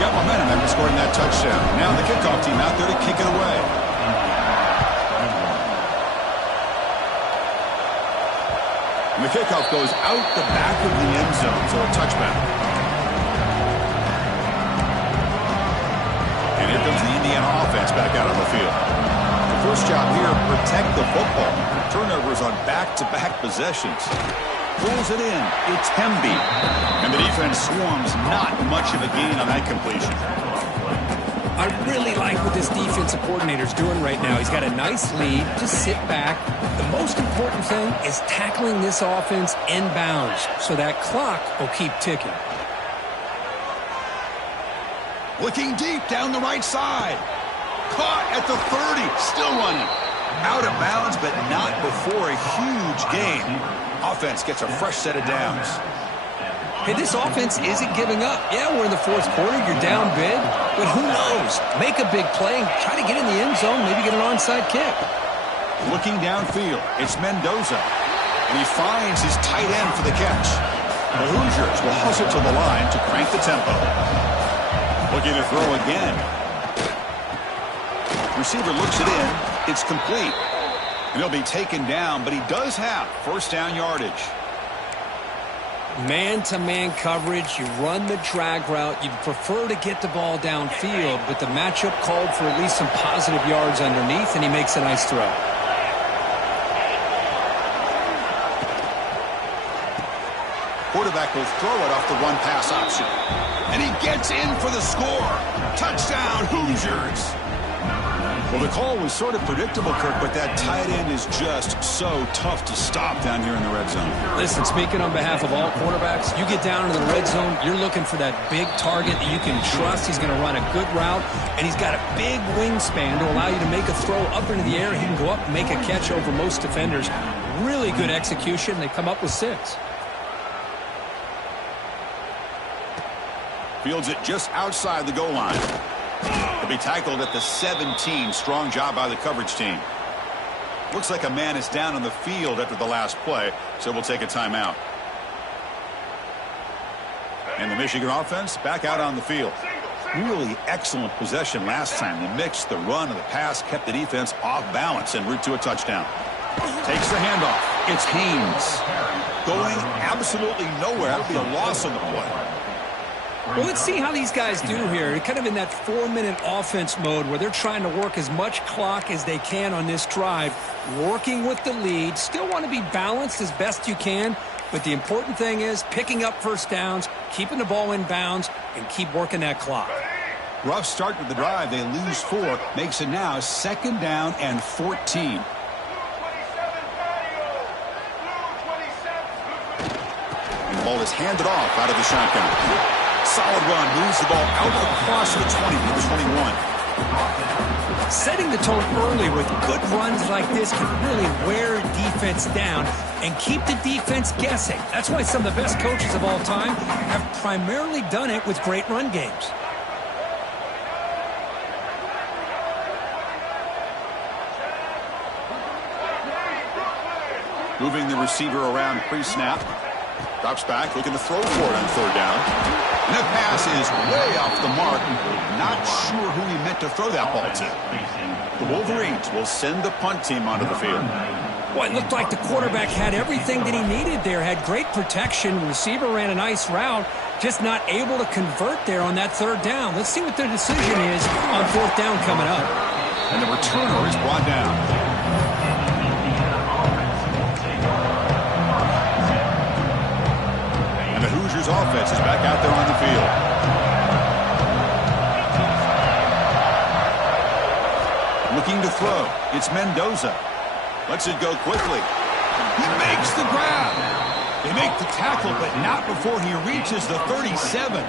Got momentum after scoring that touchdown. Now the kickoff team out there to kick it away. And the kickoff goes out the back of the end zone, so a touchback. And here comes the Indiana offense back out on the field. The first job here, protect the football. Turnovers on back-to-back possessions. Pulls it in. It's Hemby. And the defense swarms. Not much of a gain on that completion. I really like what this defensive coordinator's doing right now. He's got a nice lead. Just sit back. The most important thing is tackling this offense inbounds so that clock will keep ticking. Looking deep down the right side. Caught at the 30. Still running. Out of bounds, but not before a huge gain. Offense gets a fresh set of downs. Hey, this offense isn't giving up. Yeah, we're in the fourth quarter. You're down big. But who knows? Make a big play. Try to get in the end zone. Maybe get an onside kick. Looking downfield. It's Mendoza. And he finds his tight end for the catch. The Hoosiers will hustle to the line to crank the tempo. Looking to throw again. Receiver looks it in. It's complete. And he'll be taken down, but he does have first down yardage. Man-to-man coverage, you run the drag route. You prefer to get the ball downfield, but the matchup called for at least some positive yards underneath, and he makes a nice throw. quarterback will throw it off the run-pass option. And he gets in for the score. Touchdown, Hoosiers. Well, the call was sort of predictable, Kirk, but that tight end is just so tough to stop down here in the red zone. Listen, speaking on behalf of all quarterbacks, you get down into the red zone, you're looking for that big target that you can trust. He's going to run a good route, and he's got a big wingspan to allow you to make a throw up into the air. He can go up and make a catch over most defenders. Really good execution. They come up with 6. Fields it just outside the goal line. He'll be tackled at the 17. Strong job by the coverage team. Looks like a man is down on the field after the last play, so we'll take a timeout. And the Michigan offense back out on the field. Really excellent possession last time. The mix, the run, and the pass kept the defense off balance en route to a touchdown. Takes the handoff. It's Haynes. Going absolutely nowhere. That'll be a loss on the play. Well, let's see how these guys do here. They're kind of in that 4-minute offense mode where they're trying to work as much clock as they can on this drive, working with the lead. Still want to be balanced as best you can, but the important thing is picking up first downs, keeping the ball in bounds, and keep working that clock. Rough start to the drive. They lose 4. Makes it now 2nd down and 14. And the ball is handed off out of the shotgun. Solid run, moves the ball out across the 20 to the 21. Setting the tone early with good runs like this can really wear a defense down and keep the defense guessing. That's why some of the best coaches of all time have primarily done it with great run games. Moving the receiver around pre-snap. Drops back, looking to throw for it on 3rd down. And that pass is way off the mark. Not sure who he meant to throw that ball to. The Wolverines will send the punt team onto the field. Well, it looked like the quarterback had everything that he needed there. Had great protection. The receiver ran a nice route. Just not able to convert there on that 3rd down. Let's see what their decision is on 4th down coming up. And the returner is brought down. Hoosiers offense is back out there on the field. Looking to throw. It's Mendoza. Lets it go quickly. He makes the grab. They make the tackle, but not before he reaches the 37.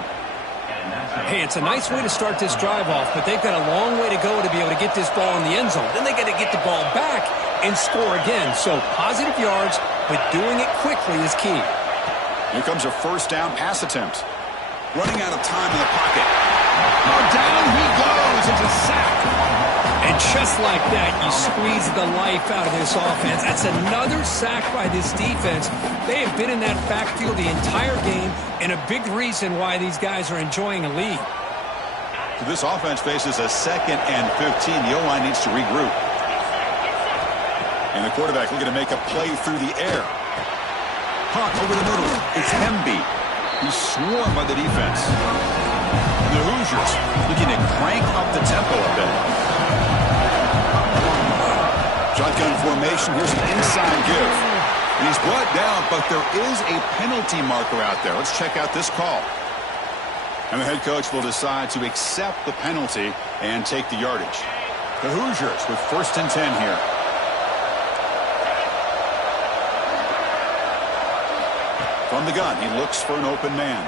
Hey, it's a nice way to start this drive off, but they've got a long way to go to be able to get this ball in the end zone. Then they got to get the ball back and score again. So positive yards, but doing it quickly is key. Here comes a 1st down pass attempt. Running out of time in the pocket. Oh, down he goes. It's a sack. And just like that, you squeeze the life out of this offense. That's another sack by this defense. They have been in that backfield the entire game, and a big reason why these guys are enjoying a lead. So this offense faces a 2nd and 15. The O-line needs to regroup. And the quarterback looking to make a play through the air. Hawk over the middle. It's Hemby. He's swarmed by the defense. And the Hoosiers looking to crank up the tempo a bit. Shotgun formation. Here's an inside give. And he's brought down, but there is a penalty marker out there. Let's check out this call. And the head coach will decide to accept the penalty and take the yardage. The Hoosiers with 1st and 10 here. From the gun, he looks for an open man.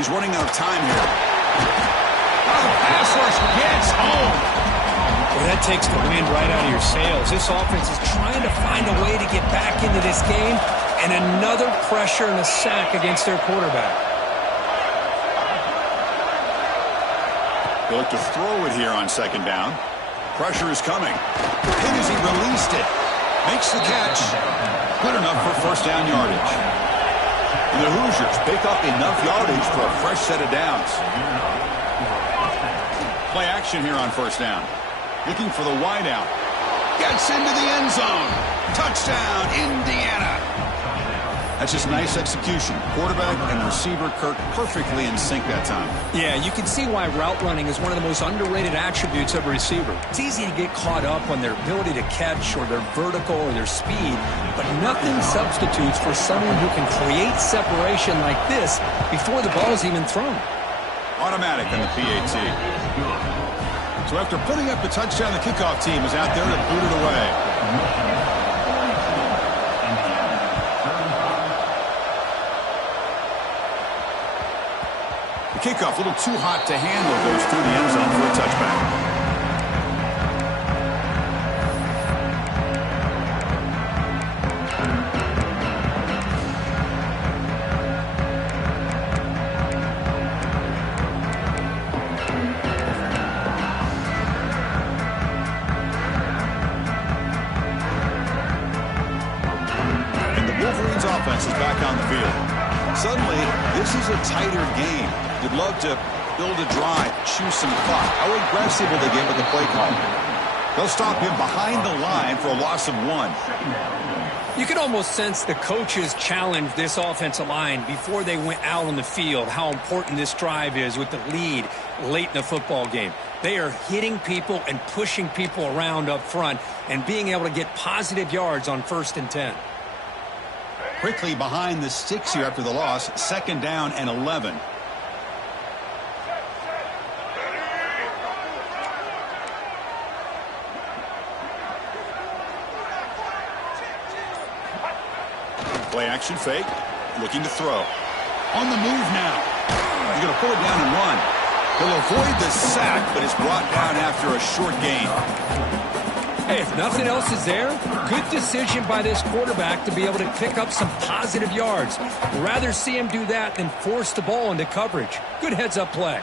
He's running out of time here. Oh, the pass rush gets home. Well, that takes the wind right out of your sails. This offense is trying to find a way to get back into this game, and another pressure and a sack against their quarterback. They look to throw it here on 2nd down. Pressure is coming. Hit as he released it. Makes the catch. Good enough for 1st down yardage. The Hoosiers pick up enough yardage for a fresh set of downs. Play action here on 1st down. Looking for the wideout. Gets into the end zone. Touchdown, Indiana. That's just nice execution. Quarterback and receiver Kirk perfectly in sync that time. Yeah, you can see why route running is one of the most underrated attributes of a receiver. It's easy to get caught up on their ability to catch or their vertical or their speed, but nothing substitutes for someone who can create separation like this before the ball is even thrown. Automatic on the PAT. So after putting up the touchdown, the kickoff team is out there to boot it away. Kickoff a little too hot to handle, goes through the end zone for a touchback. And the Wolverines offense is back on the field. Suddenly, this is a tighter game. You'd love to build a drive, choose some clock. How aggressive will they get with the play call? They'll stop him behind the line for a loss of 1. You can almost sense the coaches challenge this offensive line before they went out on the field, how important this drive is with the lead late in the football game. They are hitting people and pushing people around up front and being able to get positive yards on 1st and 10. Quickly behind the sticks here after the loss, 2nd down and 11. Play action fake, looking to throw. On the move now. He's going to pull it down and run. He'll avoid the sack, but it's brought down after a short gain. Hey, if nothing else is there, good decision by this quarterback to be able to pick up some positive yards. Rather see him do that than force the ball into coverage. Good heads-up play.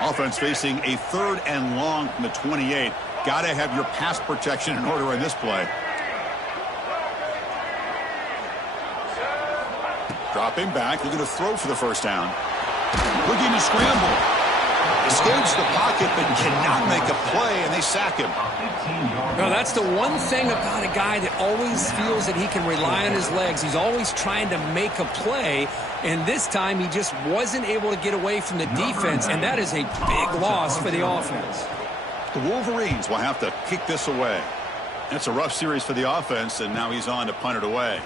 Offense facing a 3rd and long from the 28. Got to have your pass protection in order in this play. Dropping back, looking to throw for the 1st down. Looking to scramble. Escapes the pocket, but cannot make a play, and they sack him. No, that's the one thing about a guy that always feels that he can rely on his legs. He's always trying to make a play, and this time he just wasn't able to get away from the defense, and that is a big loss for the offense. The Wolverines will have to kick this away. That's a rough series for the offense, and now he's on to punt it away.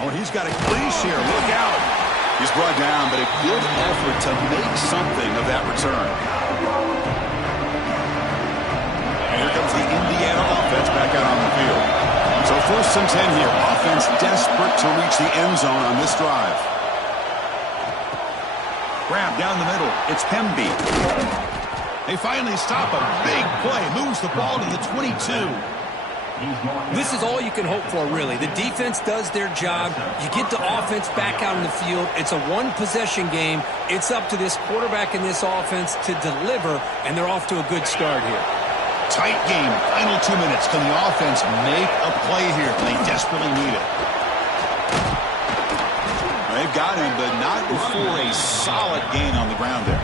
Oh, he's got a crease here. Look out. He's brought down, but a good effort to make something of that return. And here comes the Indiana offense back out on the field. So 1st and 10 here. Offense desperate to reach the end zone on this drive. Grab down the middle. It's Pemby. They finally stop a big play. Moves the ball to the 22. This is all you can hope for, really. The defense does their job. You get the offense back out on the field. It's a one-possession game. It's up to this quarterback and this offense to deliver, and they're off to a good start here. Tight game. Final 2 minutes. Can the offense make a play here? They desperately need it. They've got him, but not before a solid gain on the ground there.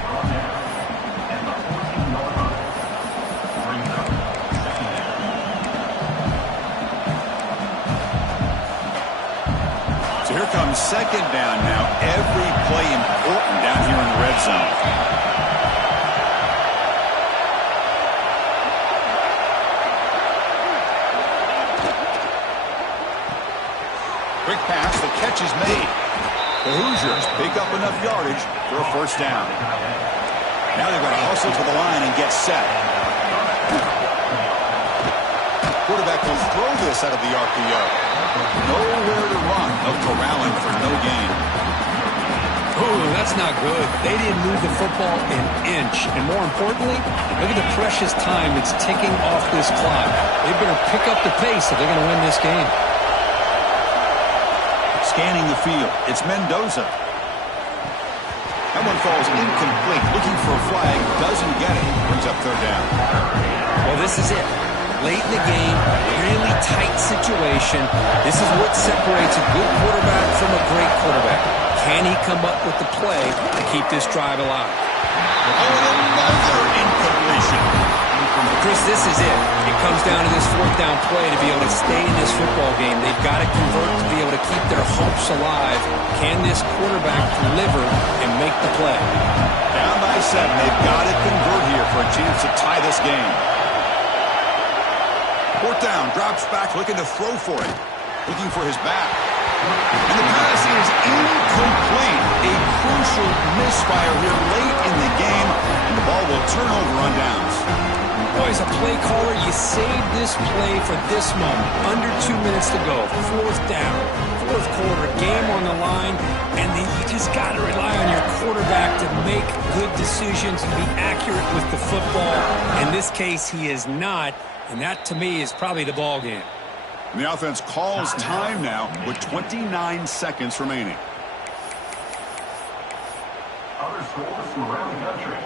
Here comes 2nd down now. Every play important down here in the red zone. Quick pass. The catch is made. The Hoosiers pick up enough yardage for a 1st down. Now they're going to hustle to the line and get set. Quarterback will throw this out of the RPO. Nowhere to run. No corralling for no gain. Ooh, that's not good. They didn't move the football an inch. And more importantly, look at the precious time that's ticking off this clock. They better pick up the pace if they're going to win this game. Scanning the field. It's Mendoza. That one falls incomplete. Looking for a flag. Doesn't get it. Brings up 3rd down. Well, this is it. Late in the game, really tight situation. This is what separates a good quarterback from a great quarterback. Can he come up with the play to keep this drive alive? Oh, another incompletion. Chris, this is it. It comes down to this fourth down play to be able to stay in this football game. They've got to convert to be able to keep their hopes alive. Can this quarterback deliver and make the play? Down by 7. They've got to convert here for a chance to tie this game. Fourth down, drops back, looking to throw for it. Looking for his back. And the pass is incomplete. A crucial misfire here late in the game. And the ball will turn over on downs. Boy, as a play caller, you saved this play for this moment. Under 2 minutes to go. Fourth down. Fourth quarter. Game on the line. And then you just got to rely on your quarterback to make good decisions and be accurate with the football. In this case, he is not. And that, to me, is probably the ball game. And the offense calls time now with 29 seconds remaining. Other scores from around the country.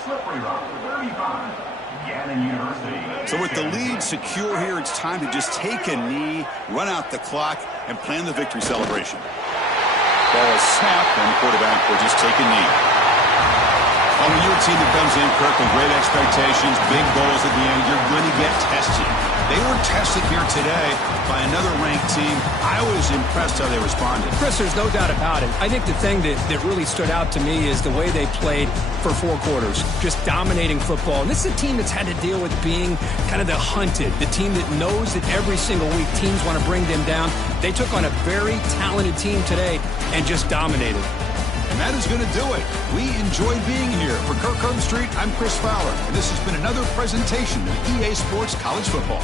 Slippery Rock, 35. Gannon University. So with the lead secure here, it's time to just take a knee, run out the clock, and plan the victory celebration. Ball is snapped, and the quarterback will just take a knee. Well, when you're a team that comes in, Kirk, with great expectations, big goals at the end, you're going to get tested. They were tested here today by another ranked team. I was impressed how they responded. Chris, there's no doubt about it. I think the thing that really stood out to me is the way they played for 4 quarters, just dominating football. And this is a team that's had to deal with being kind of the hunted, the team that knows that every single week teams want to bring them down. They took on a very talented team today and just dominated. And that is going to do it. We enjoyed being here. For Kirk Herbstreit, I'm Chris Fowler, and this has been another presentation of EA Sports College Football.